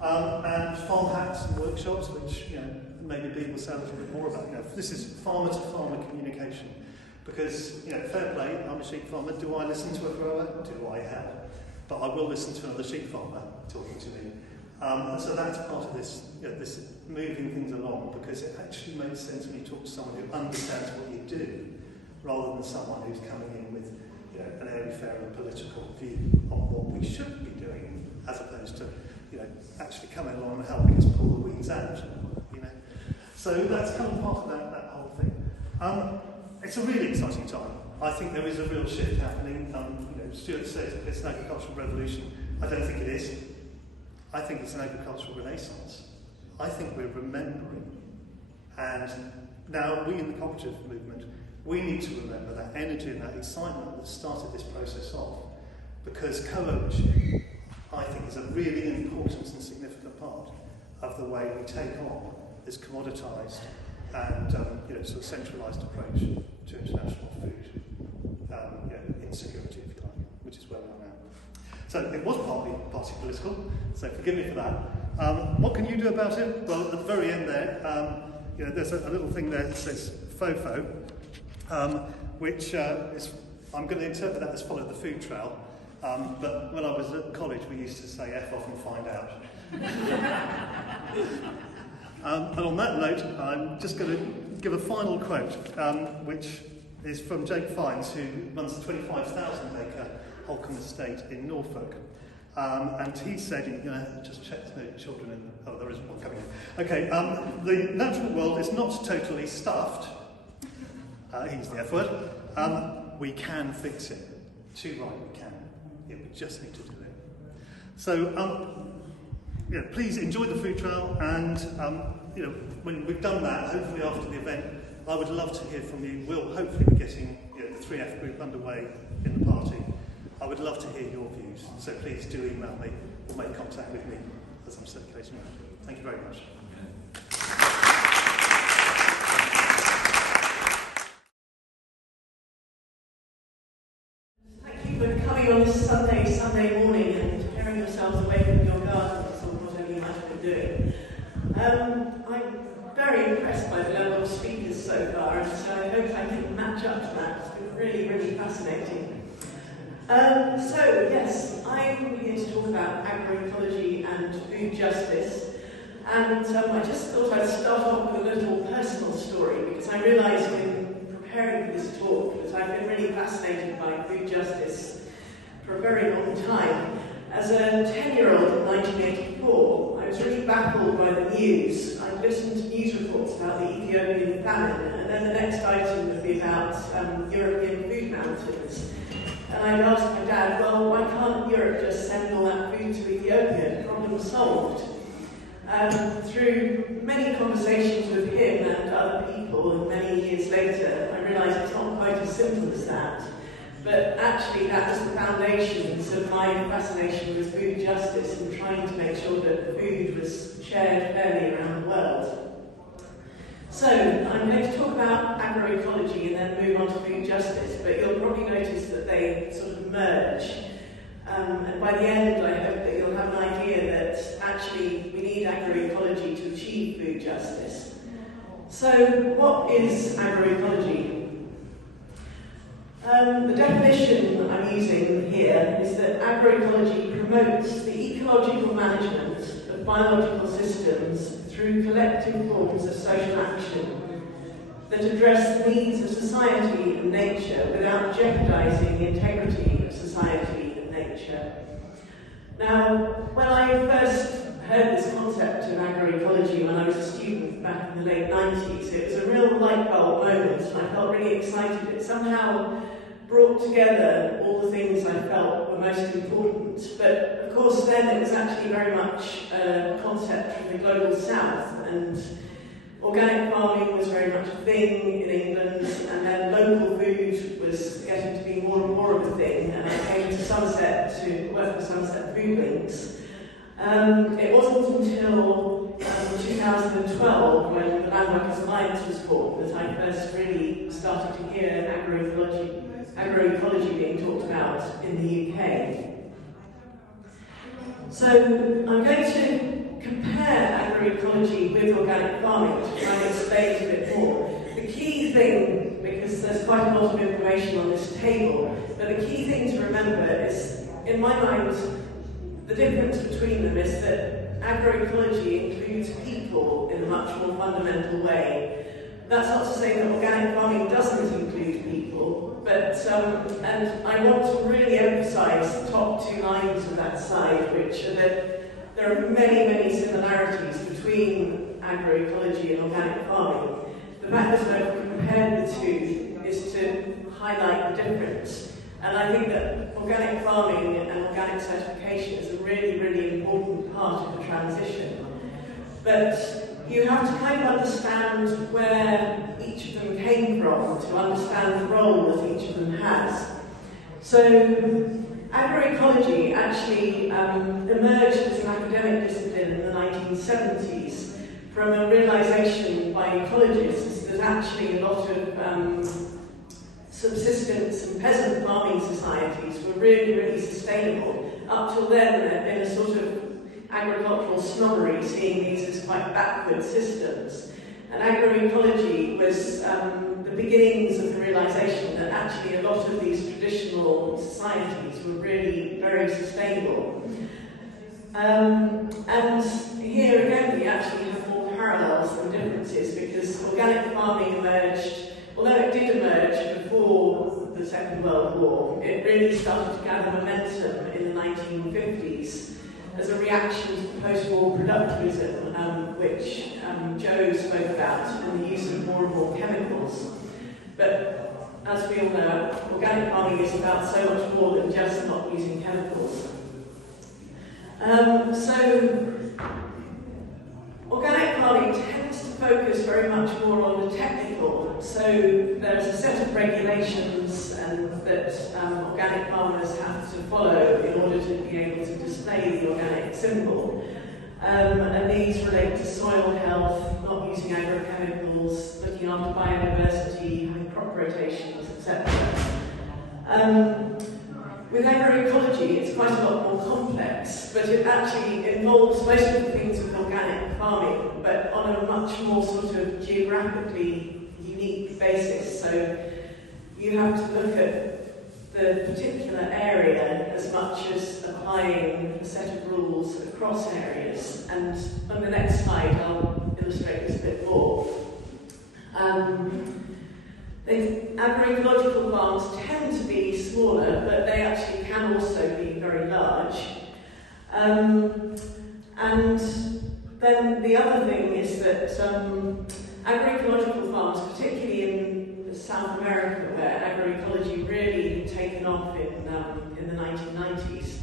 And farm hats and workshops, which maybe people will say a little bit more about. This is farmer-to-farmer communication, because fair play. I'm a sheep farmer. Do I listen to a grower? Do I have? But I will listen to another sheep farmer talking to me. And so that's part of this, this moving things along, because it actually makes sense when you talk to someone who understands what you do, rather than someone who's coming in with an airy-fairy political view on what we should be doing, as opposed to actually coming along and helping us pull the weeds out. So that's kind of part of that whole thing. it's a really exciting time. I think there is a real shift happening. Stewart says it's an agricultural revolution. I don't think it is. I think it's an agricultural renaissance. I think we're remembering. And now we in the cooperative movement, we need to remember that energy and that excitement that started this process off. Because co-ownership, I think, is a really important and significant part of the way we take on this commoditised and sort of centralised approach to international food insecurity, if you like, which is where we are now. So it was partly party political, so forgive me for that. What can you do about it? Well, at the very end there, there's a little thing there that says FOFO, which is, I'm going to interpret that as follow the food trail. But when I was at college, we used to say F off and find out. And on that note, I'm just going to give a final quote, which is from Jake Fines, who runs the 25,000-acre Holcombe estate in Norfolk. And he said, just check the children in the... Oh, there isn't one coming in. Okay, the natural world is not totally stuffed. He's the F word. We can fix it. Too right, we can. We just need to do it. So, please enjoy the food trail, and when we've done that, hopefully after the event, I would love to hear from you. We'll hopefully be getting the 3F group underway in the party. I would love to hear your views, so please do email me or make contact with me as I'm circulating around. Thank you very much. Thank you for coming on this Sunday morning and tearing yourselves away from your gardens or whatever you might have been doing. I'm very impressed by the level of speakers so far, and so I hope I can match up to that. It's been really, really fascinating. So, yes, I'm here to talk about agroecology and food justice, and I just thought I'd start off with a little personal story, because I realised when preparing for this talk that I've been really fascinated by food justice for a very long time. As a 10-year-old in 1984, I was really baffled by the news. I'd listened to news reports about the Ethiopian famine, and then the next item would be about European food mountains. And I'd asked my dad, well, why can't Europe just send all that food to Ethiopia? Problem solved. Through many conversations with him and other people, and many years later, I realised it's not quite as simple as that. But actually, that was the foundations of my fascination with food justice and trying to make sure that food was shared fairly around the world. So, I'm going to talk about agroecology and then move on to food justice, but you'll probably notice that they sort of merge. And by the end, I hope that you'll have an idea that actually we need agroecology to achieve food justice. So, what is agroecology? The definition I'm using here is that agroecology promotes the ecological management of biological systems through collective forms of social action that address the needs of society and nature without jeopardising the integrity of society and nature. Now, when I first heard this concept of agroecology when I was a student back in the late 90s, it was a real light bulb moment, and I felt really excited. It somehow brought together all the things I felt were most important. But of course then it was actually very much a concept from the global south, and organic farming was very much a thing in England, and then local food was getting to be more and more of a thing, and I came to Somerset to work for Somerset Food Links. It wasn't until 2012, when the Landworkers Alliance was formed, that I first really started to hear agroecology being talked about in the UK. So I'm going to compare agroecology with organic farming to try and explain it a bit more. The key thing, because there's quite a lot of information on this table, but the key thing to remember is, in my mind, the difference between them is that agroecology includes people in a much more fundamental way. That's not to say that organic farming doesn't include people, but and I want to really emphasise the top two lines of that side, which are that there are many, many similarities between agroecology and organic farming. The fact that I've compared the two is highlight the difference. And I think that organic farming and organic certification is a really, really important part of the transition. But you have to kind of understand where each of them came from to understand the role that each of them has. So agroecology actually emerged as an academic discipline in the 1970s from a realisation by ecologists that actually a lot of subsistence and peasant farming societies were really, really sustainable. Up till then, there had been a sort of agricultural snobbery, seeing these as quite backward systems. And agroecology was the beginnings of the realisation that actually a lot of these traditional societies were really very sustainable. And here again, we actually have more parallels than differences, because organic farming emerged, although it did emerge before the Second World War, it really started to gather momentum in the 1950s as a reaction to post-war productivism, which Joe spoke about, and the use of more and more chemicals. But as we all know, organic farming is about so much more than just not using chemicals. So organic farming tends to focus very much more on the technical. So there's a set of regulations that organic farmers have to follow in order to be able to display the organic symbol. And these relate to soil health, not using agrochemicals, looking after biodiversity, having crop rotations, etc. With agroecology, it's quite a lot more complex, but it actually involves most of the things of organic farming, but on a much more sort of geographically unique basis. So you have to look at the particular area as much as applying a set of rules across areas. And on the next slide, I'll illustrate this a bit more. Agroecological farms tend to be smaller, but they actually can also be very large. And then the other thing is that agroecological farms, particularly in South America, where agroecology really had taken off in the 1990s,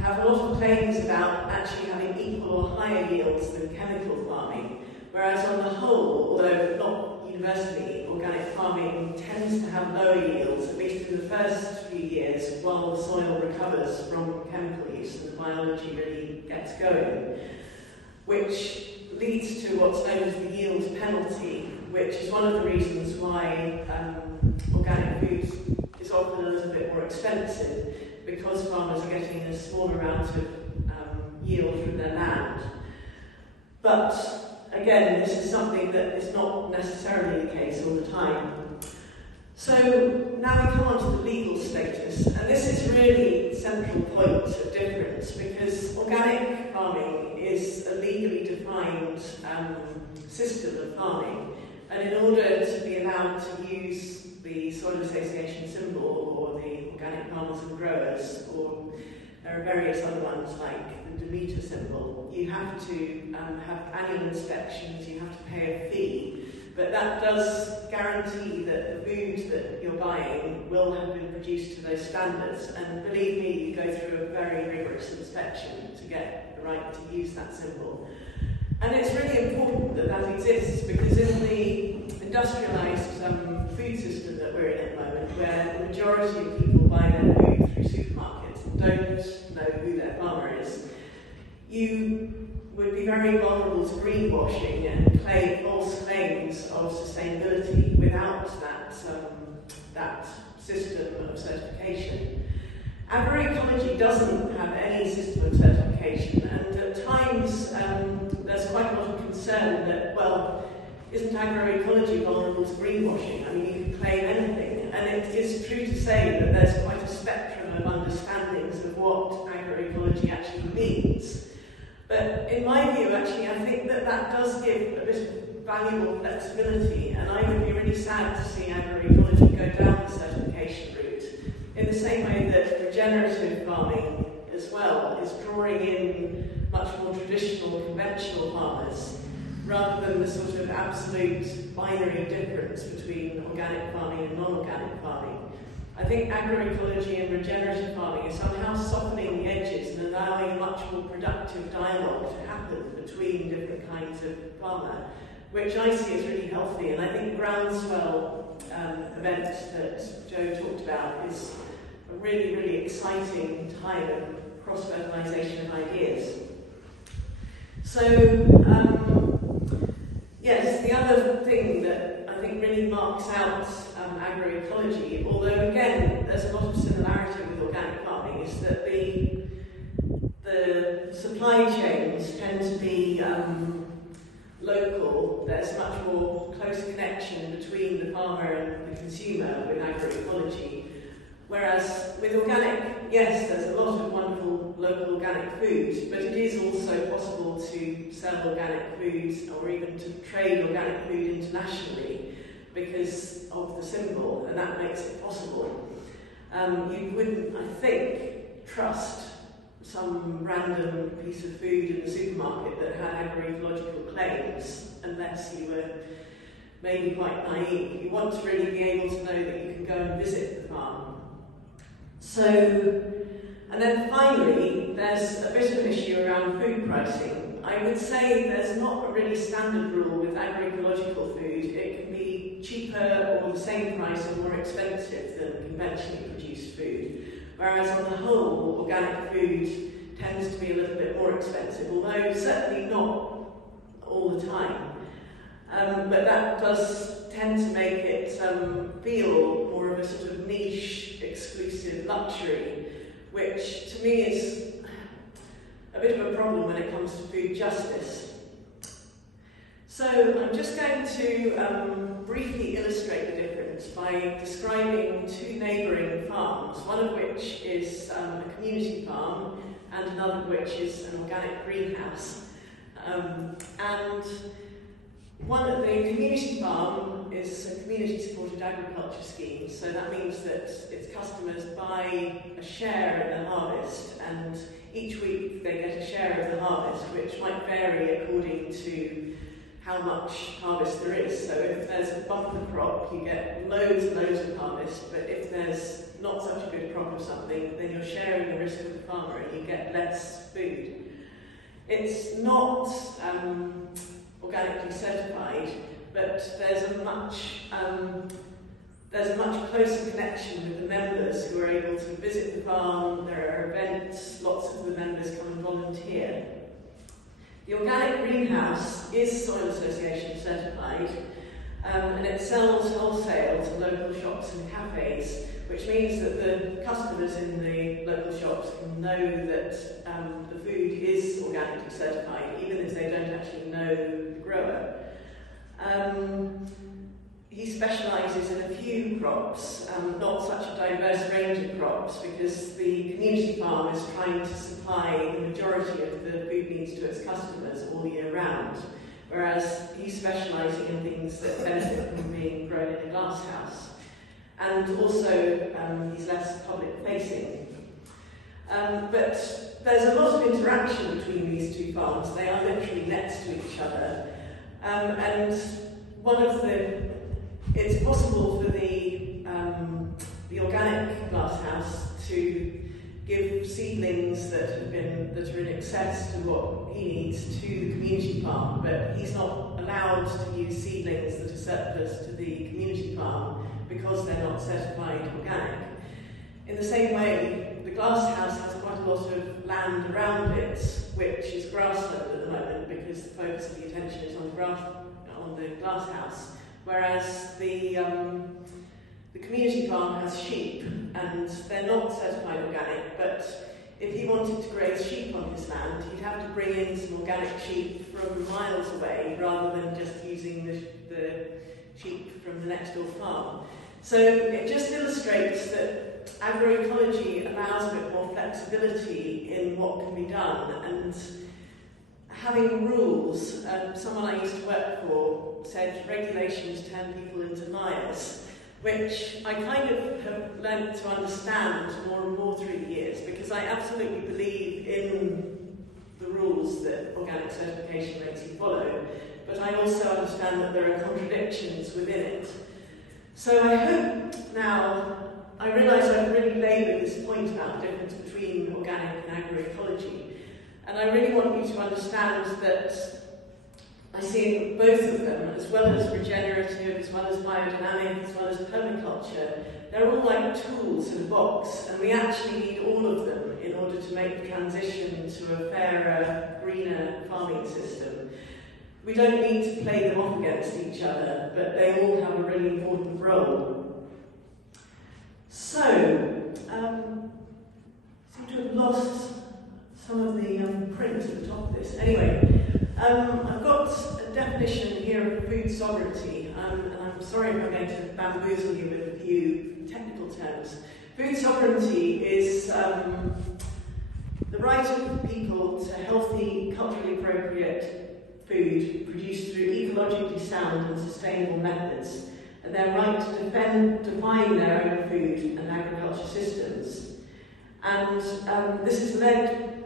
have a lot of claims about actually having equal or higher yields than chemical farming. Whereas on the whole, although not universally, organic farming tends to have lower yields, at least in the first few years, while the soil recovers from chemical use and the biology really gets going, which leads to what's known as the yield penalty, which is one of the reasons why organic food is often a little bit more expensive, because farmers are getting a smaller amount of yield from their land. But again, this is something that is not necessarily the case all the time. So now we come on to the legal status, and this is really the central point of difference, because organic farming is a legally defined system of farming, and in order to be allowed to use the Soil Association symbol, or the Organic Farmers and Growers, or there are various other ones like the Demeter symbol, you have to have annual inspections, you have to pay a fee, but that does guarantee that the food that you're buying will have been produced to those standards, and believe me, you go through a very rigorous inspection to get the right to use that symbol. And it's really important that that exists, because in the industrialized food system that we're in at the moment, where the majority of people buy their food through supermarkets and don't know who their farmer is, you would be very vulnerable to greenwashing and claim false claims of sustainability without that system of certification. Agroecology doesn't have any system of certification, and at times there's quite a lot of concern that, well, isn't agroecology vulnerable to greenwashing? I mean, you can claim anything, and it is true to say that there's quite a spectrum of understandings of what agroecology actually means. But in my view, actually, I think that that does give a bit of valuable flexibility, and I would be really sad to see agroecology go down the certification route, in the same way that regenerative farming as well is drawing in much more traditional, conventional farmers, rather than the sort of absolute binary difference between organic organic farming and non-organic farming. I think agroecology and regenerative farming is somehow softening the edges and allowing a much more productive dialogue to happen between different kinds of farmer, which I see as really healthy. And I think groundswell event that Joe talked about is a really, really exciting time of cross-fertilisation of ideas. So, yes, the other thing that I think really marks out agroecology, although again there's a lot of similarity with organic farming, is that the supply chains tend to be local. There's much more close connection between the farmer and the consumer with agroecology. Whereas with organic, yes, there's a lot of wonderful local organic foods, but it is also possible to sell organic foods or even to trade organic food internationally because of the symbol, and that makes it possible. You wouldn't, I think, trust some random piece of food in the supermarket that had agroecological claims unless you were maybe quite naive. You want to really be able to know that you can go and visit the farm. So, and then finally, there's a bit of an issue around food pricing. I would say there's not a really standard rule with agroecological food. It can be cheaper or the same price or more expensive than conventionally produced food. Whereas on the whole, organic food tends to be a little bit more expensive, although certainly not all the time. But that does tend to make it feel more of a sort of niche, exclusive luxury, which to me is a bit of a problem when it comes to food justice. So I'm just going to briefly illustrate the difference by describing two neighbouring farms, one of which is a community farm and another of which is an organic greenhouse. And one of the community farm is a community-supported agriculture scheme, so that means that its customers buy a share in the harvest, and each week they get a share of the harvest, which might vary according to how much harvest there is. So if there's a bumper crop, you get loads and loads of harvest, but if there's not such a good crop of something, then you're sharing the risk with the farmer and you get less food. It's not organically certified, but there's a much closer connection with the members who are able to visit the farm. There are events, lots of the members come and volunteer. The organic greenhouse is Soil Association certified, and it sells wholesale to local shops and cafes, which means that the customers in the local shops can know that the food is organically certified, even if they don't actually know the grower. He specialises in a few crops, not such a diverse range of crops, because the community farm is trying to supply the majority of the food needs to its customers all year round, whereas he's specialising in things that benefit from being grown in a glass house. And also, he's less public-facing. But there's a lot of interaction between these two farms. They are literally next to each other. And it's possible for the organic glasshouse to give seedlings that are in excess to what he needs to the community farm, but he's not allowed to use seedlings that are surplus to the community farm because they're not certified organic. In the same way, the glasshouse has quite a lot of land around it, which is grassland at the moment because the focus of the attention is on the glasshouse, whereas the community farm has sheep, and they're not certified organic, but if he wanted to graze sheep on his land, he'd have to bring in some organic sheep from miles away rather than just using the sheep from the next door farm. So it just illustrates that agroecology allows a bit more flexibility in what can be done, and having rules. Someone I used to work for said regulations turn people into liars, which I kind of have learned to understand more and more through the years, because I absolutely believe in the rules that organic certification makes you follow, but I also understand that there are contradictions within it. So I hope now, I realise I've really laboured this point about the difference between organic and agroecology, and I really want you to understand that I see both of them, as well as regenerative, as well as biodynamic, as well as permaculture, they're all like tools in a box, and we actually need all of them in order to make the transition to a fairer, greener farming system. We don't need to play them off against each other, but they all have a really important role. So, I seem to have lost some of the print at the top of this. Anyway, I've got a definition here of food sovereignty, and I'm sorry if I'm going to bamboozle you with a few technical terms. Food sovereignty is the right of people to healthy, culturally appropriate food produced through ecologically sound and sustainable methods, and their right to define their own food and agriculture systems. And this has led,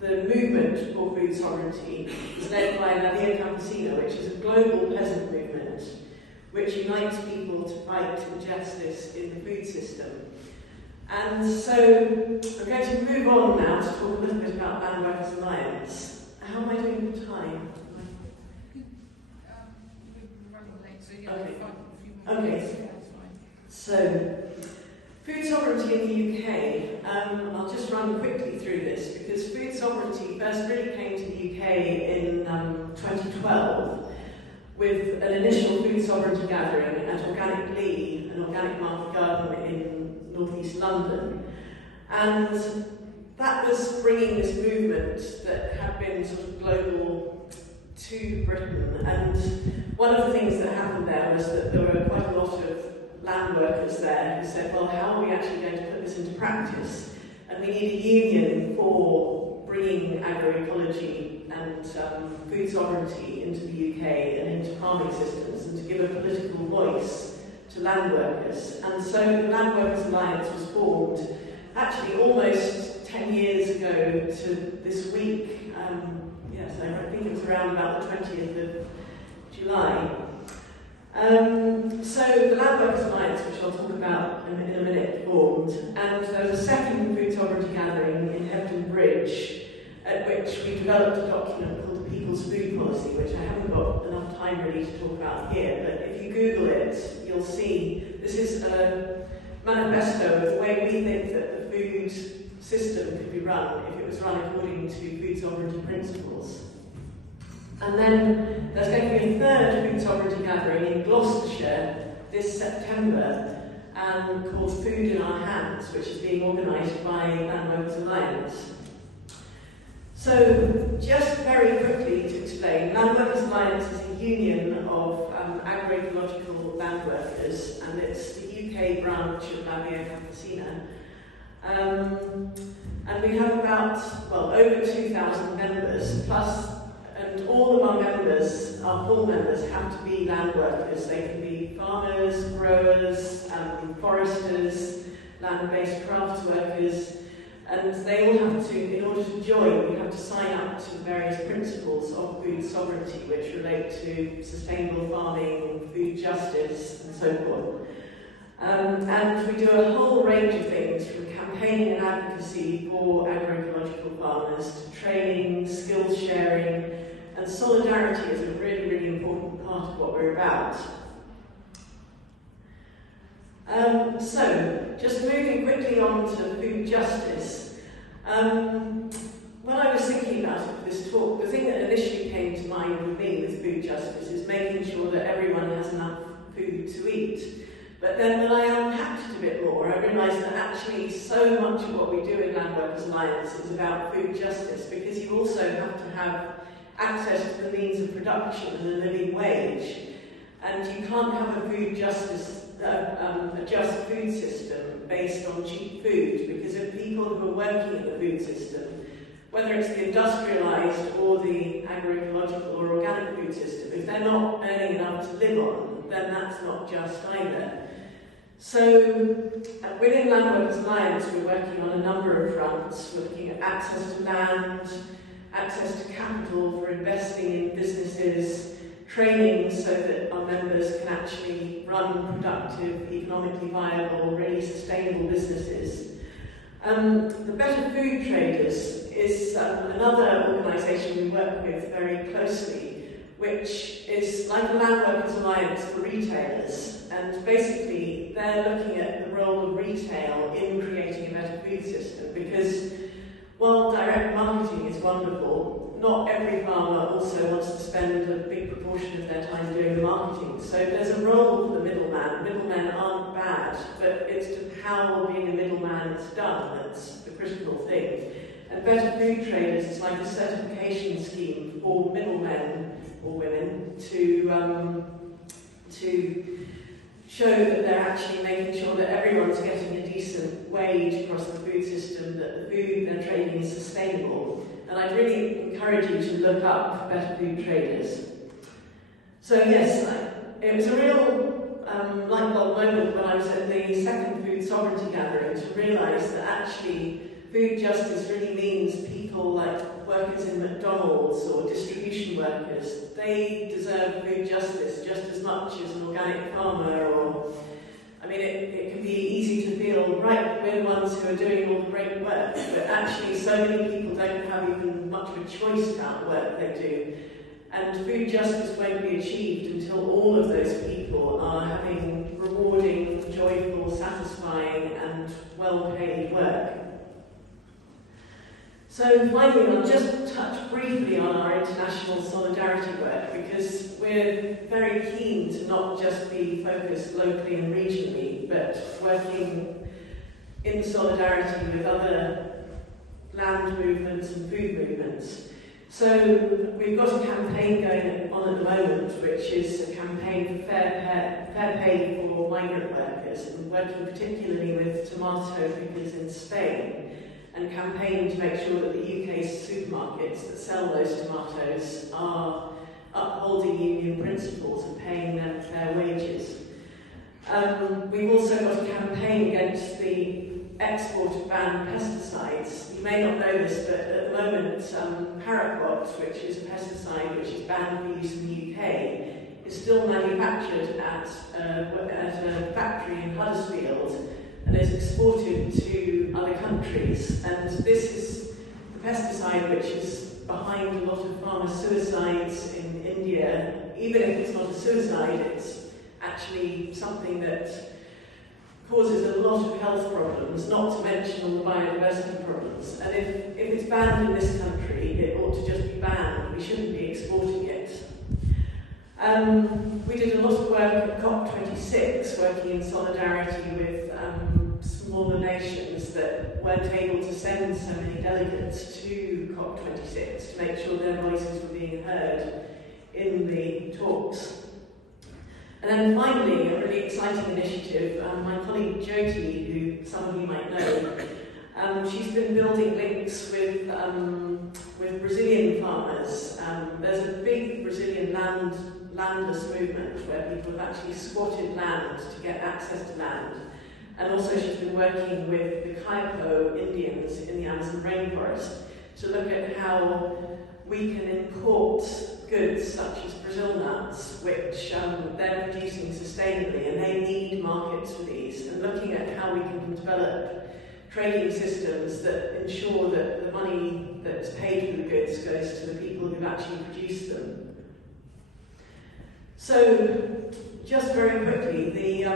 the movement for food sovereignty is led by Landworkers, which is a global peasant movement which unites people to fight injustice in the food system. And so I'm going to move on now to talk a little bit about Landworkers Alliance. How am I doing for time? Okay. So, food sovereignty in the UK, I'll just run quickly through this because food sovereignty first really came to the UK in 2012 with an initial food sovereignty gathering at Organic Lee, an organic market garden in northeast London. And that was bringing this movement that had been sort of global to Britain. And one of the things that happened there was that there were quite a lot of land workers there who said, well, how are we actually going to put this into practice? And we need a union for bringing agroecology and food sovereignty into the UK and into farming systems and to give a political voice to land workers. And so the Landworkers Alliance was formed actually almost 10 years ago to this week. Yes, I think it was around about the 20th of July. So the Landworkers Alliance, which I'll talk about in a minute, formed, and there was a second food sovereignty gathering in Hebden Bridge, at which we developed a document called the People's Food Policy, which I haven't got enough time really to talk about here, but if you Google it, you'll see this is a manifesto of the way we think that the food system could be run if it was run according to food sovereignty principles. And then there's going to be a third food sovereignty gathering in Gloucestershire this September called Food in Our Hands, which is being organised by Landworkers Alliance. So just very quickly to explain, Landworkers Alliance is a union of agroecological land workers, and it's the UK branch of Landworkers. And we have about, well, over 2,000 members, plus, and all of our members, our full members, have to be land workers. They can be farmers, growers, foresters, land-based crafts workers, and they all have to, in order to join, we have to sign up to various principles of food sovereignty, which relate to sustainable farming, food justice, and so forth. And we do a whole range of things, from campaigning and advocacy for agroecological farmers to training, skills sharing, and solidarity is a really, really important part of what we're about. So, just moving quickly on to food justice. When I was thinking about it for this talk, the thing that initially came to mind with me with food justice is making sure that everyone has enough food to eat. But then when I unpacked it a bit more, I realised that actually so much of what we do in Landworkers Alliance is about food justice, because you also have to have access to the means of production and a living wage. And you can't have a food justice, a just food system based on cheap food, because if people who are working in the food system, whether it's the industrialized or the agroecological or organic food system, if they're not earning enough to live on, then that's not just either. So within Landworkers Alliance, we're working on a number of fronts. We're looking at access to land, access to capital for investing in businesses, training so that our members can actually run productive, economically viable, really sustainable businesses. The Better Food Traders is another organisation we work with very closely, which is like the Landworkers Alliance for retailers, and basically they're looking at the role of retail in creating a better food system, because while direct marketing is wonderful, not every farmer also wants to spend a big proportion of their time doing the marketing. So there's a role for the middleman. Middlemen aren't bad, but it's how being a middleman is done that's the critical thing. And Better Food Traders is like a certification scheme for middlemen or women to show that they're actually making sure that everyone's getting a decent wage across the food system, that the food they're trading is sustainable. And I'd really encourage you to look up Better Food Traders. So yes, it was a real light bulb moment when I was at the second food sovereignty gathering to realise that actually food justice really means people like workers in McDonald's or distribution workers. They deserve food justice just as much as an organic farmer, or I mean, it can be easy to feel, right, we're the ones who are doing all the great work, but actually so many people don't have even much of a choice about the work they do. And food justice won't be achieved until all of those people are having rewarding, joyful, satisfying and well-paid work. So finally, I'll just touch briefly on our international solidarity work, because we're very keen to not just be focused locally and regionally, but working in solidarity with other land movements and food movements. So we've got a campaign going on at the moment, which is a campaign for fair pay for migrant workers, and working particularly with tomato pickers in Spain, and campaigning to make sure that the UK's supermarkets that sell those tomatoes are upholding union principles and paying them fair wages. We've also got a campaign against the Export of Ban Pesticides. You may not know this, but at the moment, paraquat, which is a pesticide which is banned for use in the UK, is still manufactured at a factory in Huddersfield and is exported to other countries. And this is the pesticide which is behind a lot of farmer suicides in India. Even if it's not a suicide, it's actually something that causes a lot of health problems, not to mention all the biodiversity problems. And if it's banned in this country, it ought to just be banned. We shouldn't be exporting it. We did a lot of work at COP26, working in solidarity with smaller nations that weren't able to send so many delegates to COP26 to make sure their voices were being heard in the talks. And then finally, a really exciting initiative, my colleague Jyoti, who some of you might know, she's been building links with Brazilian farmers. There's a big Brazilian landless movement where people have actually squatted land to get access to land. And also she's been working with the Kaipo Indians in the Amazon rainforest to look at how we can import goods such as Brazil nuts, which they're producing sustainably, and they need markets for these, and looking at how we can develop trading systems that ensure that the money that's paid for the goods goes to the people who've actually produced them. So, just very quickly, the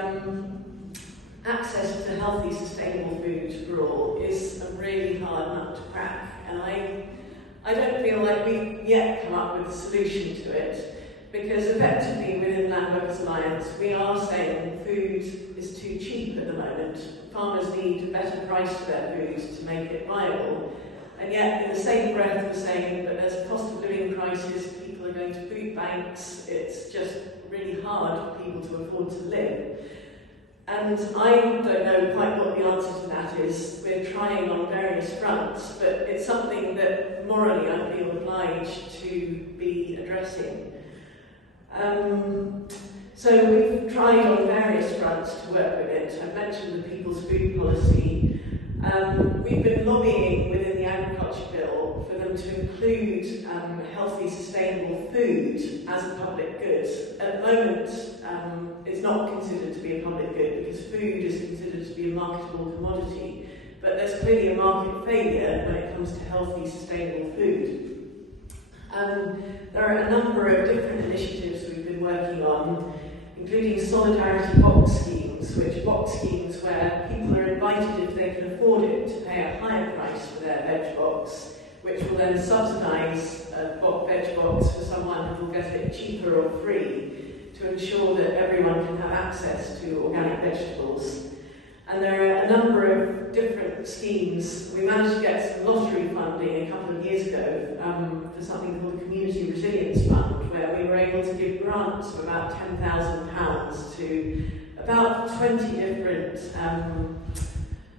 access to healthy, sustainable food for all is a really hard nut to crack, and I don't feel like we've yet come up with a solution to it, because effectively within Landworkers Alliance we are saying food is too cheap at the moment. Farmers need a better price for their food to make it viable, and yet in the same breath we're saying that there's a cost of living crisis, people are going to food banks, it's just really hard for people to afford to live. And I don't know quite what the answer to that is. We're trying on various fronts, but it's something that morally I feel obliged to be addressing. So we've tried on various fronts to work with it. I've mentioned the People's Food Policy. We've been lobbying within the the agriculture bill for them to include healthy, sustainable food as a public good. At the moment, it's not considered to be a public good because food is considered to be a marketable commodity. But there's clearly a market failure when it comes to healthy, sustainable food. There are a number of different initiatives we've been working on, including solidarity box schemes, which are box schemes where people are invited, if they can afford it, to pay a higher price for their veg box, which will then subsidise a veg box for someone who will get it cheaper or free to ensure that everyone can have access to organic vegetables. And there are a number of different schemes. We managed to get some lottery funding a couple of years ago for something called the Community Resilience Fund, where we were able to give grants of about £10,000 to about 20 different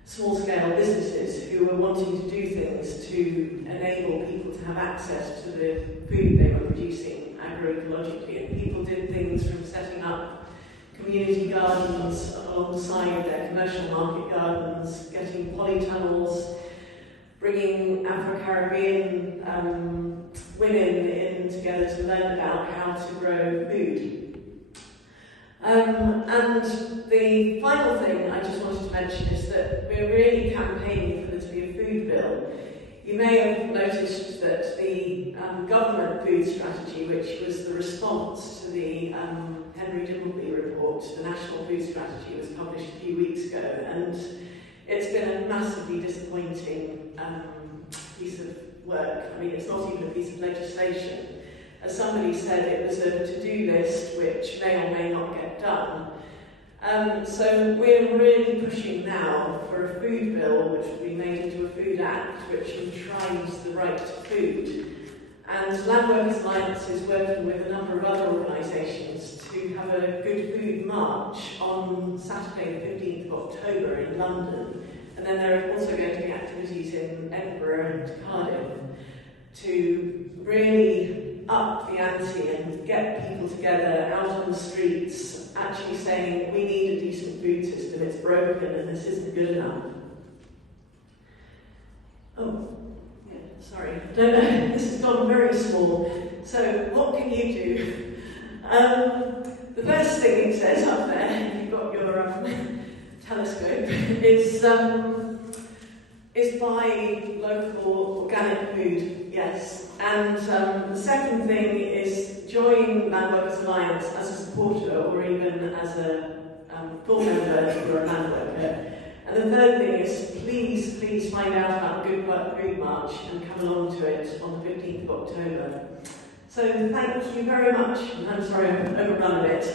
small-scale businesses who were wanting to do things to enable people to have access to the food they were producing agroecologically. And people did things from setting up community gardens alongside their commercial market gardens, getting polytunnels, bringing Afro-Caribbean women in together to learn about how to grow food. And the final thing I just wanted to mention is that we're really campaigning for there to be a food bill. You may have noticed that the government food strategy, which was the response to the Henry Dimbleby report, the National Food Strategy, was published a few weeks ago, and it's been a massively disappointing piece of work. I mean, it's not even a piece of legislation. As somebody said, it was a to-do list which may or may not get done. So we're really pushing now for a food bill which will be made into a food act which enshrines the right to food. And Landworkers Alliance is working with a number of other organisations to have a Good Food March on Saturday the 15th of October in London. And then there are also going to be activities in Edinburgh and Cardiff to really up the ante and get people together out on the streets, actually saying we need a decent food system, it's broken and this isn't good enough. Oh, yeah, sorry, I don't know, this has gone very small. So what can you do? The first thing it says up there, if you've got your telescope, is buy local organic food, yes. And the second thing is join Landworkers Alliance as a supporter or even as a full member if you're a landworker. And the third thing is please find out about the Good Food March and come along to it on the 15th of October. So thank you very much. And I'm sorry I've overrun a bit.